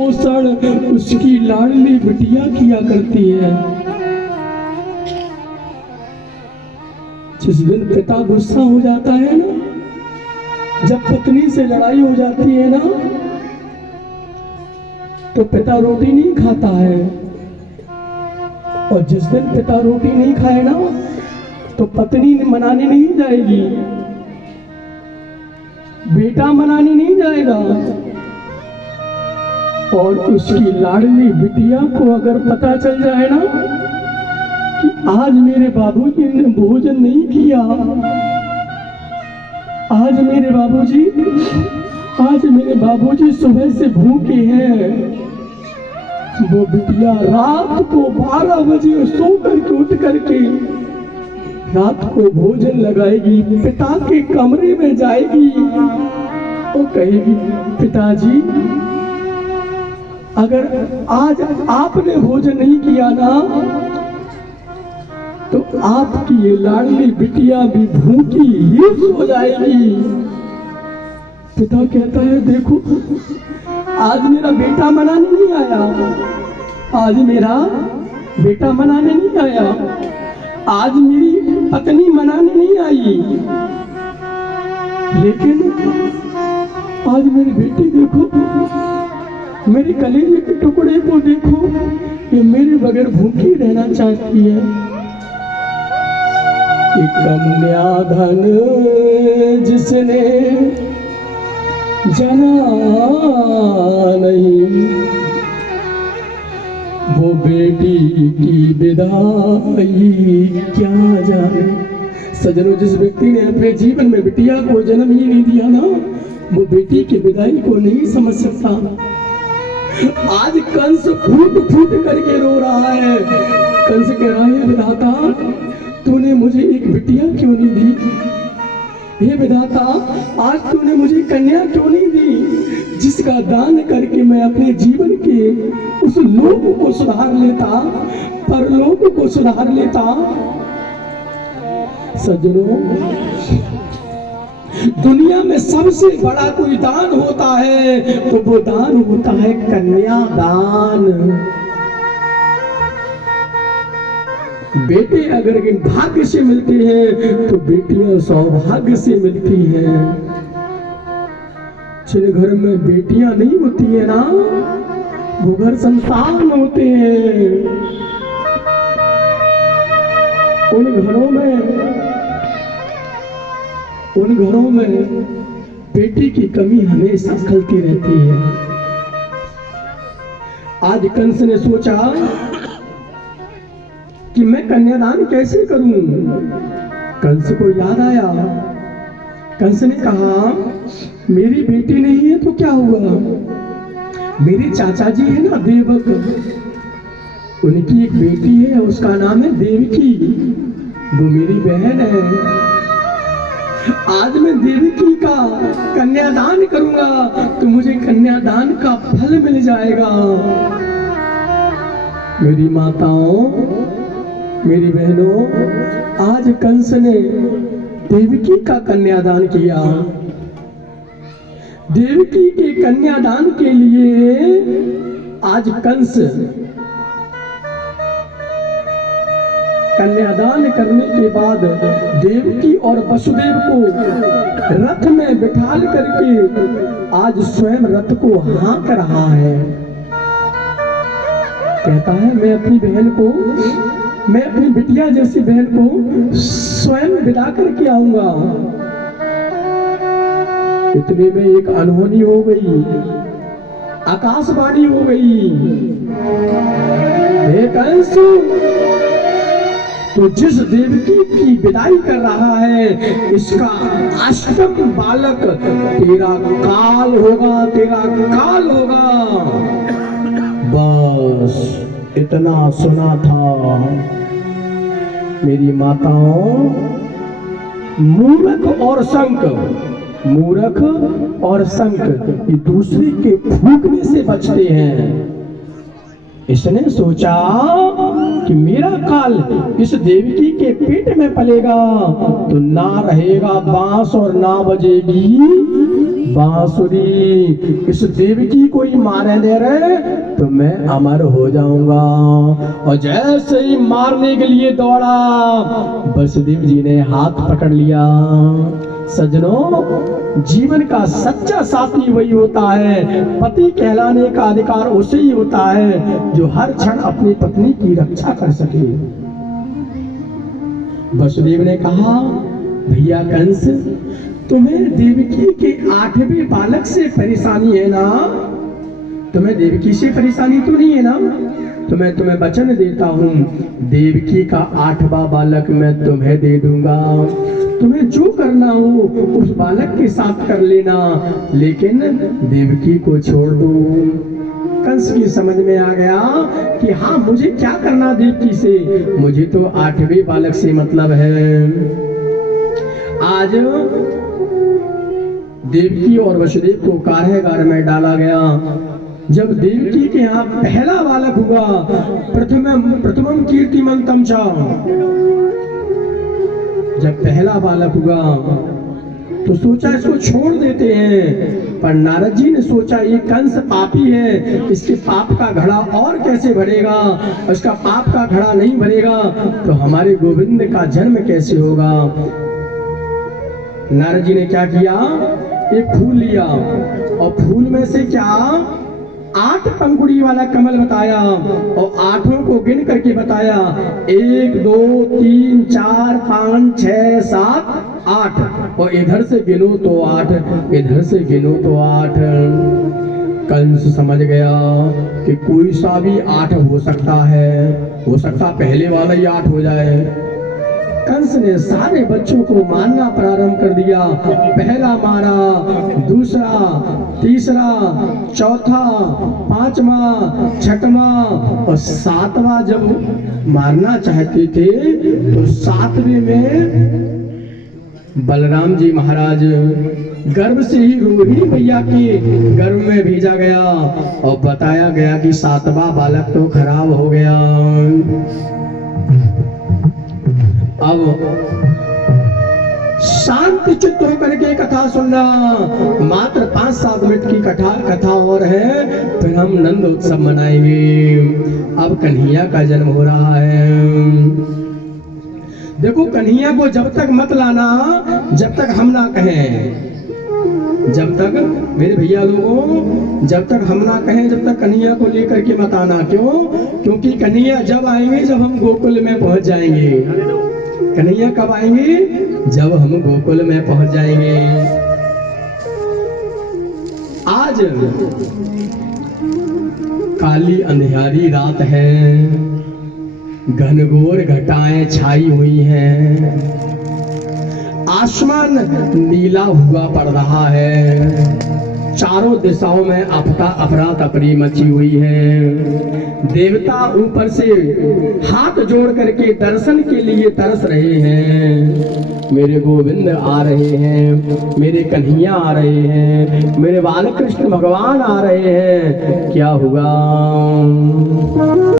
पोषण उसकी लाडली बिटिया किया करती है। जिस दिन पिता गुस्सा हो जाता है ना, जब पत्नी से लड़ाई हो जाती है ना, तो पिता रोटी नहीं खाता है। और जिस दिन पिता रोटी नहीं खाए ना, तो पत्नी मनाने नहीं जाएगी, बेटा मनाने नहीं जाएगा। और उसकी लाडली बिटिया को अगर पता चल जाए ना कि आज मेरे बाबूजी ने भोजन नहीं किया, आज मेरे बाबूजी सुबह से भूखे हैं, वो बिटिया रात को 12 बजे सो करके उठ करके रात को भोजन लगाएगी, पिता के कमरे में जाएगी और कहेगी, पिताजी अगर आज आपने भोजन नहीं किया ना, तो आपकी ये लाडली बिटिया भी भूखी ही सो जाएगी। पिता कहता है, देखो आज मेरा बेटा मनाने नहीं आया, आज मेरा बेटा मनाने नहीं आया, आज मेरी पत्नी मनाने नहीं आई, लेकिन आज मेरी बेटी देखो, मेरे कलेजे के टुकड़े को देखो, ये मेरे बगैर भूखी रहना चाहती है। कि कन्याधन जिसने जना नहीं, वो बेटी की विदाई क्या जाने। सजनों, जिस व्यक्ति ने अपने जीवन में बिटिया को जन्म ही नहीं दिया ना, वो बेटी की विदाई को नहीं समझ सकता। आज कंस फूट फूट करके रो रहा है। कंस कह रहा है, विधाता तूने मुझे एक बिटिया क्यों नहीं दी? हे विधाता, आज तूने मुझे कन्या क्यों नहीं दी, जिसका दान करके मैं अपने जीवन के उस लोक को सुधार लेता, परलोक को सुधार लेता। सज्जनों, दुनिया में सबसे बड़ा कोई दान होता है तो वो दान होता है कन्यादान। बेटे अगर भाग्य से मिलते हैं तो बेटियां सौभाग्य से मिलती हैं। जिन घर में बेटियां नहीं होती है ना, वो घर संतान होते हैं। उन घरों में बेटी की कमी हमेशा खलती रहती है। आज कंस ने सोचा कि मैं कन्यादान कैसे करूं। कंस को याद आया, कंस ने कहा, मेरी बेटी नहीं है तो क्या हुआ, मेरे चाचा जी है ना देवक, उनकी एक बेटी है, उसका नाम है देवकी, वो मेरी बहन है। आज मैं देवकी का कन्यादान करूंगा तो मुझे कन्यादान का फल मिल जाएगा। मेरी माताओं, मेरी बहनों, आज कंस ने देवकी का कन्यादान किया। देवकी के कन्यादान के लिए आज कंस कन्यादान करने के बाद देवकी और वसुदेव को रथ में बिठाल करके आज स्वयं रथ को हाँक रहा है। कहता है, मैं अपनी बिटिया जैसी बहन को स्वयं विदा करके आऊंगा। इतने में एक अनहोनी हो गई, आकाशवाणी हो गई, हे कंस, तो जिस देवकी की विदाई कर रहा है, इसका अष्टम बालक तेरा काल होगा, तेरा काल होगा। बस इतना सुना था। मेरी माताओं, मूर्ख और संक ये दूसरे के फूंकने से बचते हैं। इसने सोचा कि मेरा काल इस देवकी के पेट में पलेगा तो ना रहेगा बांस और ना बजेगी बांसुरी इस देवकी को ही मारे दे रहे तो मैं अमर हो जाऊंगा। और जैसे ही मारने के लिए दौड़ा, वसुदेव जी ने हाथ पकड़ लिया। सज्जनों, जीवन का सच्चा साथी वही होता है, पति कहलाने का अधिकार उसे ही होता है जो हर क्षण अपनी पत्नी की रक्षा कर सके। वसुदेव ने कहा, भैया कंस, तुम्हें देवकी के 8वें बालक से परेशानी है ना? तुम्हें देवकी से परेशानी तो नहीं है ना? तो मैं तुम्हें वचन देता हूँ, देवकी का 8वां बालक मैं तुम्हें दे दूंगा। तुम्हें जो करना हो उस बालक के साथ कर लेना, लेकिन देवकी को छोड़ दो। कंस की समझ में आ गया कि हाँ, मुझे क्या करना देवकी से, मुझे तो 8वें बालक से मतलब है। आज देवकी और वसुदेव को कारागार में डाला गया। जब देवकी के यहाँ पहला बालक हुआ, प्रथमम कीर्तिमंतम च, जब पहला बालक हुआ तो सोचा इसको छोड़ देते हैं, पर नारद जी ने सोचा ये कंस पापी है, इसके पाप का घड़ा और कैसे भरेगा, उसका पाप का घड़ा नहीं भरेगा तो हमारे गोविंद का जन्म कैसे होगा। नारद जी ने क्या किया, एक फूल लिया और फूल में से क्या 8 पंखुड़ी वाला कमल बताया और 8 को गिन करके बताया, 1 2 3 4 5 6 7 8, और इधर से गिनो तो 8, इधर से गिनो तो 8। कंस समझ गया कि कोई सा भी 8 हो सकता है, हो सकता पहले वाला ही 8 हो जाए। कंस ने सारे बच्चों को मारना प्रारंभ कर दिया। पहला मारा, दूसरा, तीसरा, चौथा, 5वां, 6वां और 7वां जब मारना चाहते थे तो 7वें में बलराम जी महाराज गर्भ से ही रोहिणी मैया के गर्भ में भेजा गया और बताया गया कि 7वां बालक तो खराब हो गया। अब शांत चित्त होकर के कथा सुनना, मात्र 5-7 मिनट की कथा और है, फिर हम नंद उत्सव मनाएंगे। अब कन्हैया का जन्म हो रहा है। देखो, कन्हैया को जब तक मत लाना जब तक हम ना कहें, जब तक मेरे भैया लोगों, जब तक हम ना कहें जब तक कन्हैया को लेकर के मत आना। क्यों? क्योंकि कन्हैया जब आएंगे जब हम गोकुल में पहुंच जाएंगे। कन्हैया कब आएंगे? जब हम गोकुल में पहुंच जाएंगे। आज काली अंधियारी रात है, घनघोर घटाएं छाई हुई हैं, आसमान नीला हुआ पड़ रहा है, चारों दिशाओं में अफरा तफरी मची हुई है। देवता ऊपर से हाथ जोड़ करके दर्शन के लिए तरस रहे हैं। मेरे गोविंद आ रहे हैं, मेरे कन्हैया आ रहे हैं, मेरे बालकृष्ण भगवान आ रहे हैं। क्या हुआ?